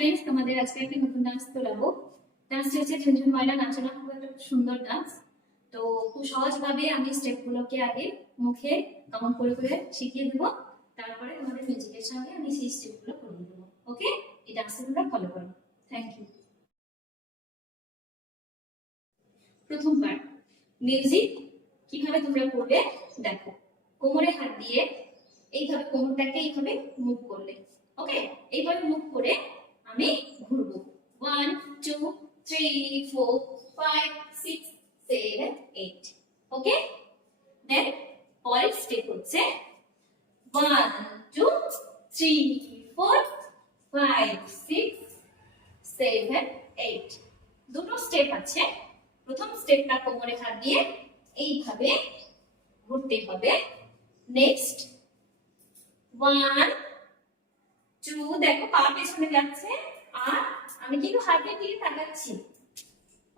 Students, তোমাদের আজকে একটা নতুন ডান্স তোলাবো। ডান্সটি হচ্ছে ঝুনঝুন ময়না নাচনা, খুব একটা সুন্দর ডান্স। তো খুব সহজভাবে আমি স্টেপগুলোকে আগে মুখে কাউন্ট করে করে শিখিয়ে দেবো, তারপরে তোমাদের মিউজিকের সঙ্গে আমি সেই স্টেপগুলো করে দেবো। ওকে, এই ডান্সটা তোমরা ফলো করো। Thank you. প্রথম পার্ট, মিউজিক কিভাবে তোমরা করবে দেখো। কোমরে হাত দিয়ে এইভাবে কোমরটাকে এইভাবে মুভ করলে, ওকে, এইভাবে মুভ করে আমি ঘুরবো। 1 2 3 4 5 6 7 8, ওকে। দেন পরের স্টেপ হচ্ছে 1 2 3 4 5 6 7 8। দুটো স্টেপ আছে। প্রথম স্টেপটা কোমরে হাত দিয়ে এইভাবে ঘুরতে হবে। নেক্সট 1 2, দেখো পা পেছনে যাচ্ছে আর আমি কিন্তু হাতের দিকে তাকাচ্ছি,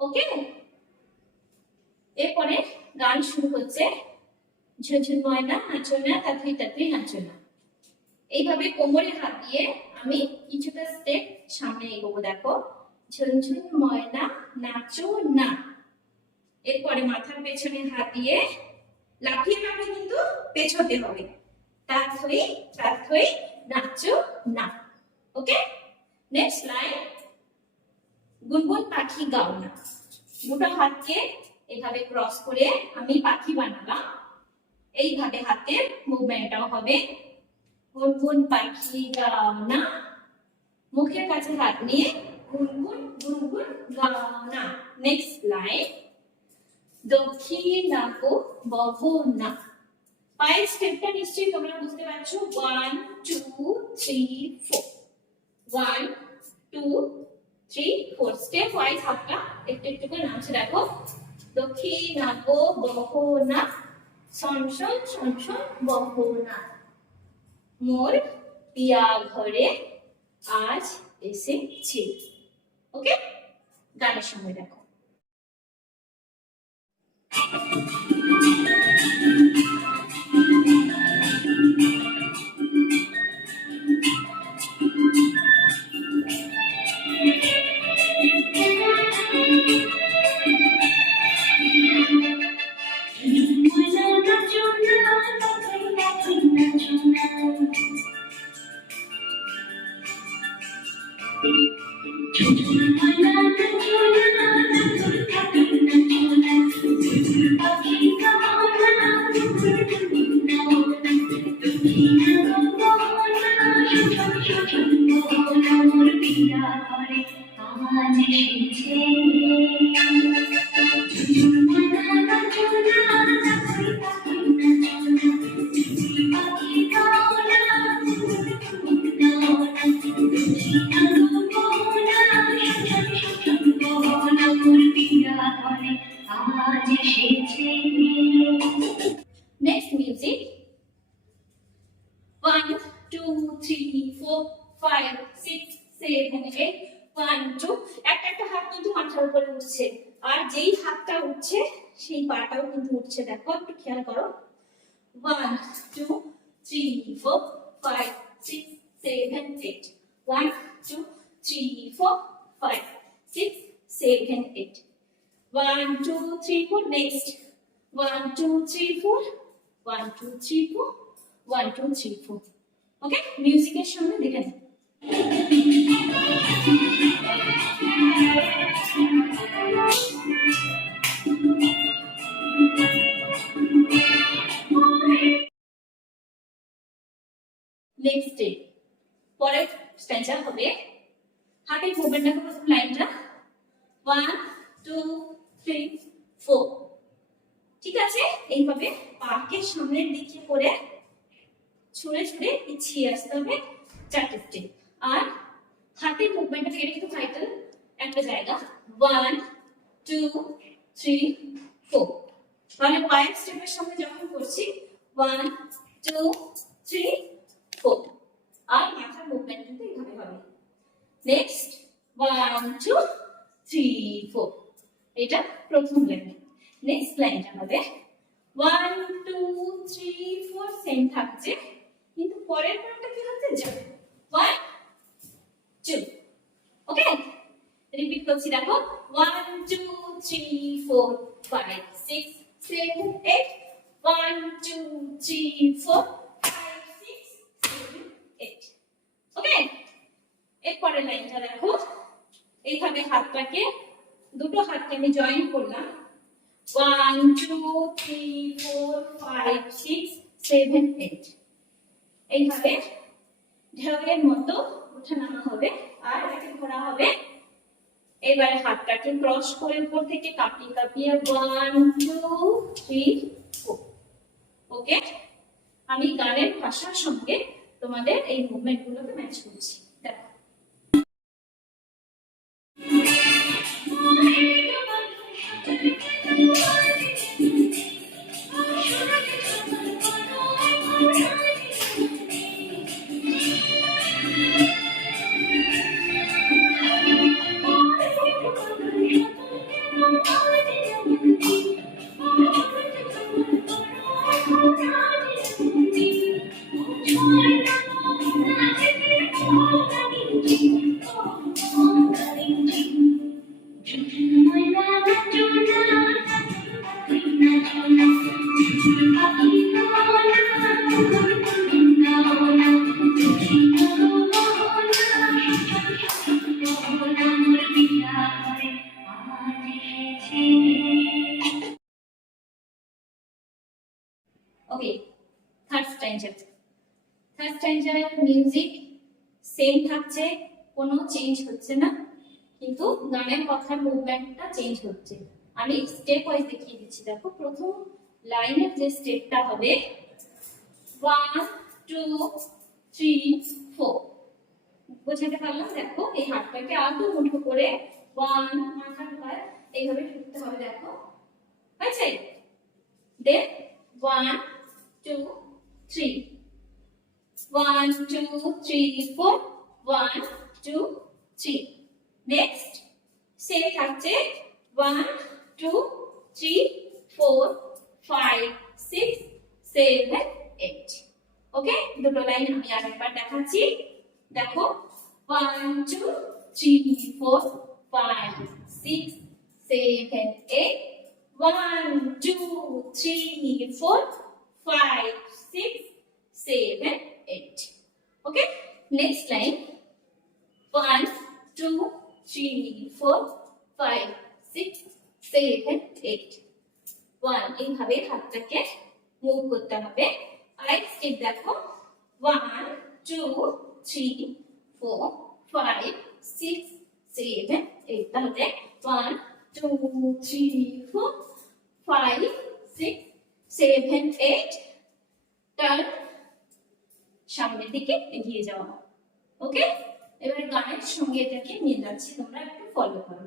ওকে। এরপরে গান শুরু হচ্ছে, ঝুনঝুন ময়না নাচো না, তাতরি তাতরি নাচো না। এইভাবে কোমরে হাত দিয়ে আমি কিছুটা স্টেপ সামনে এগোবো। দেখো, ঝুনঝুন ময়না নাচো না। এরপরে মাথার পেছনে হাত দিয়ে লাফিয়ে লাফিয়ে কিন্তু পেছতে হবে। তাতরি তাতরি নাচো না, ওকে। নেক্সট লাইন, গুনগুন পাখি গাও না। দুটো হাতকে এভাবে ক্রস করে আমি পাখি বানালাম। এইভাবে হাতের মুভমেন্টটাও হবে। গুনগুন পাখি গাও না, মুখের কাছে হাত নিয়ে গুনগুন গুনগুন গাও না। নেক্সট লাইন, দক্ষিণাকো বহো না। পায়ের স্টেপটা নিশ্চয়ই তোমরা বুঝতে পারছো। 1 2 3 4, 1 2 3 4। স্টেপ ওয়াইজ হাতটা একটু একটু করে নামছে। দেখো, দক্ষিণাকো বহো না, শন শন শন শন বহো না। মোর পিয়া ঘরে আজ এসেছি, ওকে। গানের সঙ্গে দেখো। Next music, 1 2 3 4 5 6 7 8, 1 2। একটা হাত কিন্তু মাথার উপরে উঠছে, আর যেই হাতটা উঠছে সেই পাটাও কিন্তু উঠছে। দেখো, একটু খেয়াল করো। 1 2 3 4 5 6 7 8, 1 2 3 4 5 6 7 8, 1 2 3 4। next 1 2 3 4, 1 2 3 4, 1 2 3 4, ওকে। মিউজিকের সঙ্গে দেখে নিন। নেক্সট ডে পরের স্ট্যান্সা হবে, হাতের মুভমেন্ট দেখো। প্রথম লাইনটা 1 2 3 4, ঠিক আছে। এইভাবে পাকে সামনের দিকে করে ছুঁড়ে ছুঁড়ে পিছিয়ে আসতে হবে 4টে স্টেপ। আর হাতের মুভমেন্টটা থেকে কিন্তু ভাইটাল একটা জায়গা। 1 2 3 4, মানে পায়ের স্টেপের সঙ্গে যখন করছি 1 2 3 4, আর মাথার মুভমেন্ট কিন্তু এইভাবে হবে। নেক্সট 1 2 3 4, এটা প্রথম লাইন। নেক্সট লাইনটা হবে 1 2 3 4, সেম থাকছে, কিন্তু পরের পার্টটা কি হচ্ছে, 1 2 ওকে, রিপিট করছি, দেখো 1 2 3 4 5 6 7 8 1 2 3 4 5 6 7 8। ওকে, এরপরের লাইনটা দেখো, এইভাবে হাতটাকে, দুটো হাতকে আমি জয়েন করলাম, 1 2 3 4 5 6 7 8। এইভাবে ঢেউয়ের মতো ওঠানামা হবে, আর এটাকে ঘোরা হবে। এবারে হাতটাকে ক্রস করে উপর থেকে কাঁপিয়ে কাঁপিয়ে 1 2 3 4। ওকে, আমি গানের ভাষার সঙ্গে তোমাদের এই মুভমেন্ট গুলোকে ম্যাচ করছি, দেখো। ওকে, থার্ড স্ট্যান্ডার। থার্ড স্ট্যান্ডার মিউজিক সেম থাকছে, কোনো চেঞ্জ হচ্ছে না, কিন্তু গানের কথার মুভমেন্টটা চেঞ্জ হচ্ছে। আমি স্টেপ ওয়াইজ দেখিয়ে দিচ্ছি, দেখো। প্রথম লাইনের যে স্টেপটা হবে 1 2 3 4, বোঝাতে পারলাম? দেখো, এই হাতটাকে আলতো মুঠো করে 1 মাথার উপর এইভাবে ঠুকতে হবে, দেখো, হয়েছে? দেন 1 2 3 1 2 3 4 1 2 3। নেক্সট সেম থাকছে 1 2 3 4 5 6 7 8। ওকে, দুটো লাইন আমি আরেকবার দেখাচ্ছি, দেখো। 1 2 3 4 5 6 7 8 1 2 3 4 5 6 7 8। ওকে, নেক্সট লাইন 1 2 3 4 5 6 7 8 1। এইভাবে হাতটাকে মুভ করতে হবে। আরেক স্টেপ দেখো, 1 2 3 4 5 6 7 8। তাহলে 1 2 3 4 5 6 7 8, টার্ন, সামনের দিকে এগিয়ে যাওয়া। ওকে, এবার গানের সঙ্গে এটাকে নিয়ে যাচ্ছি, তোমরা একটু ফলো করো।